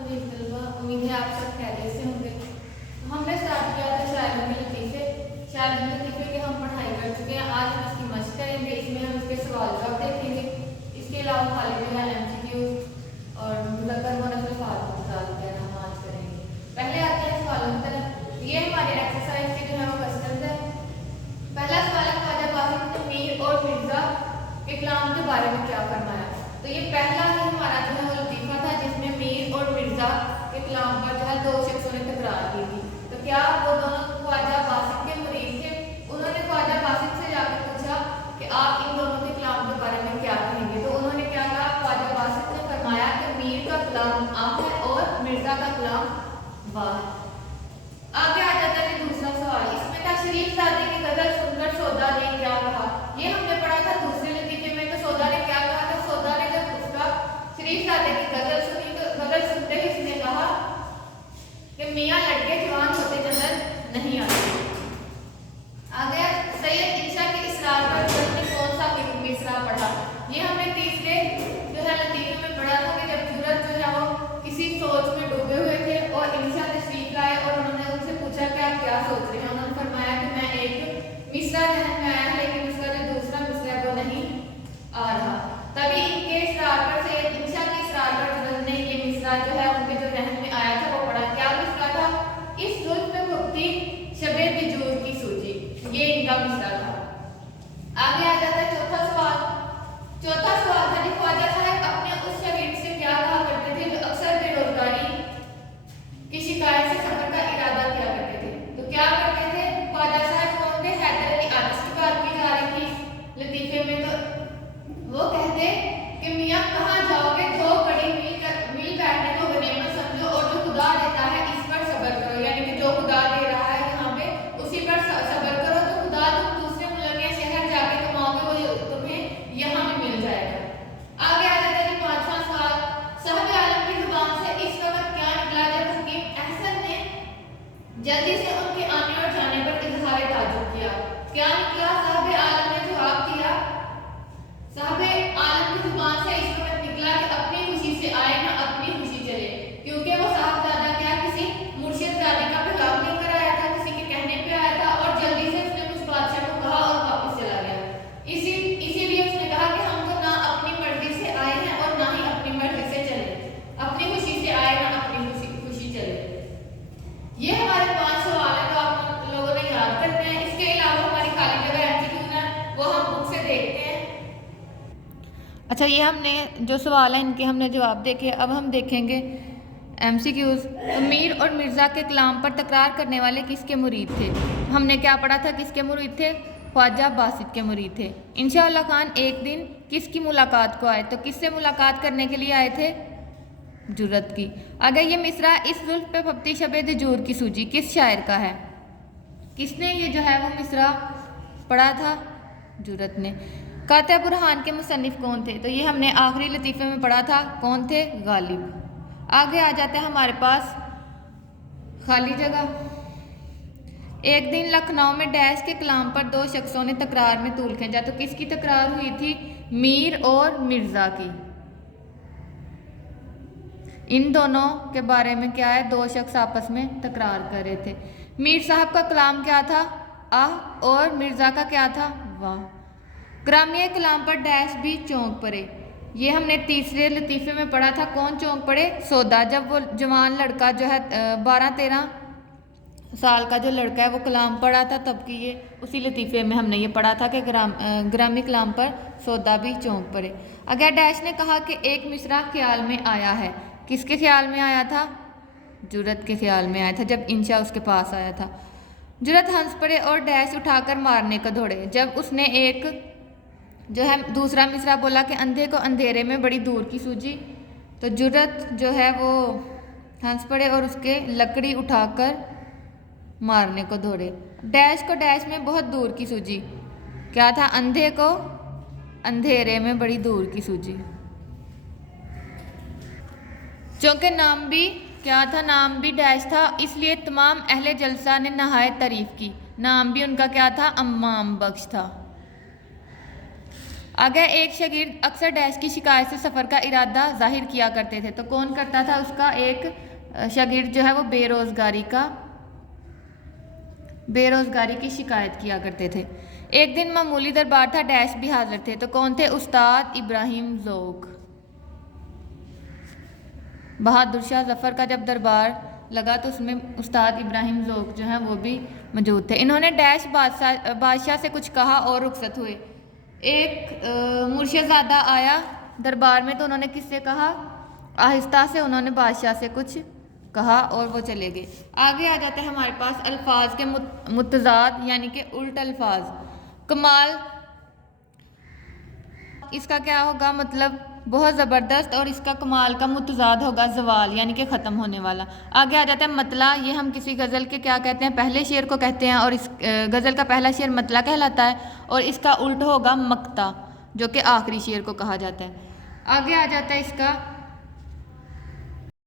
उम्मीद है आप सब खैरियत से होंगे। तो हमने स्टार्ट किया था शायरी में लतीफ़े। शायरी में लतीफ़े की हम पढ़ाई कर चुके हैं। आज हम इसकी मशक करेंगे। इसमें हम इसके सवाल जवाब देखेंगे। इसके अलावा खाली जो है MCQ और मुज़क्कर मुअन्नस फातिहा मिसाल के हम आज करेंगे। पहले आते हैं सवालों की तरफ। ये हमारे एक्सरसाइज के जो है वो क्वेश्चन है। पहला सवाल है, ख्वाजा बासित ने मीर और मिर्जा के कलाम के बारे में क्या फरमाया। तो ये पहला ही हमारा जो है वो लतीफ़ा था जिसमें मीर और मिर्जा के कलाम पर जो है दो शख्सों ने तकरार की थी। तो क्या वो दोनों ख्वाजा बासित के मुरीद थे। उन्होंने ख्वाजा बासित से जाकर पूछा कि आप इन दोनों के कलाम के बारे में क्या कहेंगे। तो उन्होंने क्या कहा, ख्वाजा बासित ने फरमाया कि मीर का कलाम आप है और मिर्जा का कलाम वाह है। आगे आ जाता है दूसरा सवाल। इसमें था, शरीफ ज़ादे की गजल सुनकर सौदा ने क्या कहा। ये हमने पढ़ा था दूसरे लतीफे में। तो सौदा ने क्या कहा था, सौदा ने जब उसका शरीफ ज़ादे की गजल सुनी तो गजल सुनते ही उसने कहा कि मियाँ लड़के जवान होते नजर नहीं आते। आगे सैयद इंशा के इसरार पर जज ने कौन सा मिसरा पढ़ा। ये हमने तीसरे जो है लतीफे में पढ़ा था कि जब जूरत जो है वो किसी सोच में डूबे हुए थे और इंशा तशरीफ लाए और उन्होंने उनसे पूछा कि आप क्या सोच रहे हैं। उन्होंने फरमाया कि मैं एक मिसरा जहन में आया है लेकिन उसका जो दूसरा मिसरा वो नहीं आ रहा। तभी इनके इसरार पर सैयद इंशा के इसरार पर जज ने ये मिसरा जो है उनके जो जहन में आया था वो पढ़ा। क्या मिसरा था, इस जुल्फ में भुगती शबे बिजूर की सूजी। ये इनका मिसरा था। आगे आ जाता है चौथा सवाल। चौथा सवाल था कि ख्वाजा साहब अपने उस शगीर्द से क्या कहा करते थे जो अक्सर बेरोजगारी की शिकायत से सफर का इरादा किया करते थे। तो क्या करते थे, ख्वाजा साहब कौन थे, हैदर अली आतिश की बात की जा रही थी लतीफे में। तो वो कहते कि मियाँ कहाँ जाओगे, दो कड़ी मील बैठने को गनीमत समझो और जो खुदा देता है इस पर सब्र करो। यानी कि जो खुदा दे रहा है यहाँ पे उसी पर सब्र करो। तो खुदा तुम दूसरे मुल्क या शहर जाके कमाओगे वो तुम्हें यहाँ भी मिल जाएगा। आगे आ जाता है पांचवा सवाल। साहब आलम की जुबान से इस वक्त क्या निकला जब हकीम अहसन ने जल्दी से उनके आने और जाने पर इजहार ताज्जुब किया। क्या निकला, साहब आलम ने जवाब दिया, साहब आलम की जुबान से इस वक्त निकला कि अपनी खुशी से आए ना अपनी खुशी चले। क्योंकि वो साहबजादा क्या किसी मुर्शिदजादे का पैगाम लेकर आया था, किसी के कहने पे आया था और जल्दी से उसने कुछ बादशाह को कहा और वापस चला गया। इसीलिए उसने कहा कि हम तो ना अपनी मर्जी से आए हैं और ना ही अपनी मर्जी से चले। अपनी खुशी से आए ना अपनी खुशी चले। ये हमारे 5 सवाल है जो आप लोगों ने याद करते हैं। इसके अलावा हमारी खाली जगह MCQ है वो हम बुक से देखते हैं। अच्छा, ये हमने जो सवाल है इनके हमने जवाब देखे। अब हम देखेंगे MCQs। तो मीर और मिर्ज़ा के कलाम पर तकरार करने वाले किसके मुरीद थे। हमने क्या पढ़ा था, किसके मुरीद थे, ख्वाजा बासित के मुरीद थे। इंशाअल्लाह खान एक दिन किसकी मुलाकात को आए। तो किससे मुलाकात करने के लिए आए थे, जुर्रत की। अगर ये मिसरा इस जुल्फ पे फपती शबे दिजूर की सूजी किस शायर का है। किसने ये जो है वो मिसरा पढ़ा था, जुर्रत ने। कातिया बुरहान के मुसन्निफ कौन थे। तो ये हमने आखिरी लतीफ़े में पढ़ा था, कौन थे, गालिब। आगे आ जाता है हमारे पास खाली जगह। एक दिन लखनऊ में डैश के कलाम पर दो शख्सों ने तकरार में तूल खींचा। तो किसकी तकरार हुई थी, मीर और मिर्ज़ा की। इन दोनों के बारे में क्या है, दो शख्स आपस में तकरार कर रहे थे। मीर साहब का कलाम क्या था, आह, और मिर्ज़ा का क्या था, वाह। ग्रामीय कलाम पर डैश भी चौंक पड़े। ये हमने तीसरे लतीफ़े में पढ़ा था, कौन चौंक पड़े, सौदा। जब वो जवान लड़का जो है 12-13 साल का जो लड़का है वो कलाम पढ़ा था तब की ये उसी लतीफ़े में हमने ये पढ़ा था कि ग्रामी कलाम पर सौदा भी चौंक पड़े। अगर डैश ने कहा कि एक मिसरा ख्याल में आया है। किसके ख्याल में आया था, जुर्रत के ख्याल में आया था जब इंशा उसके पास आया था। जुर्रत हंस पड़े और डैश उठाकर मारने को दौड़े। जब उसने एक जो है दूसरा मिसरा बोला कि अंधे को अंधेरे में बड़ी दूर की सूझी। तो जुर्रत जो है वो हंस पड़े और उसके लकड़ी उठाकर मारने को दौड़े। डैश को डैश में बहुत दूर की सूझी। क्या था, अंधे को अंधेरे में बड़ी दूर की सूझी। चूँकि नाम भी क्या था, नाम भी डैश था इसलिए तमाम अहले जलसा ने नहायत तारीफ की। नाम भी उनका क्या था, अम्माम बख्श था। आगे एक शागिर्द अक्सर डैश की शिकायत से सफ़र का इरादा जाहिर किया करते थे। तो कौन करता था? उसका एक शागिर्द जो है वो बेरोज़गारी की शिकायत किया करते थे। एक दिन मामूली दरबार था, डैश भी हाजिर थे। तो कौन थे? उस्ताद इब्राहिम ज़ौक़। बहादुर शाह जफ़र का जब दरबार लगा तो उसमें उस्ताद इब्राहिम ज़ौक़ जो हैं वो भी मौजूद थे। इन्होंने डैश बादशाह से कुछ कहा और रुखसत हुए। एक मुर्शिदाज़ादा आया दरबार में, तो उन्होंने किससे कहा? आहिस्ता से उन्होंने बादशाह से कुछ कहा और वो चले गए। आगे आ जाते हैं हमारे पास अल्फाज के मुतज़ाद यानी कि उल्ट अल्फाज। कमाल, इसका क्या होगा मतलब? बहुत ज़बरदस्त। और इसका कमाल का मुतज़ाद होगा ज़वाल यानी कि ख़त्म होने वाला। आगे आ जाता है मतला। ये हम किसी गज़ल के क्या कहते हैं? पहले शेर को कहते हैं, और इस गज़ल का पहला शेर मतला कहलाता है, और इसका उल्ट होगा मक्ता, जो कि आखिरी शेर को कहा जाता है। आगे आ जाता है इसका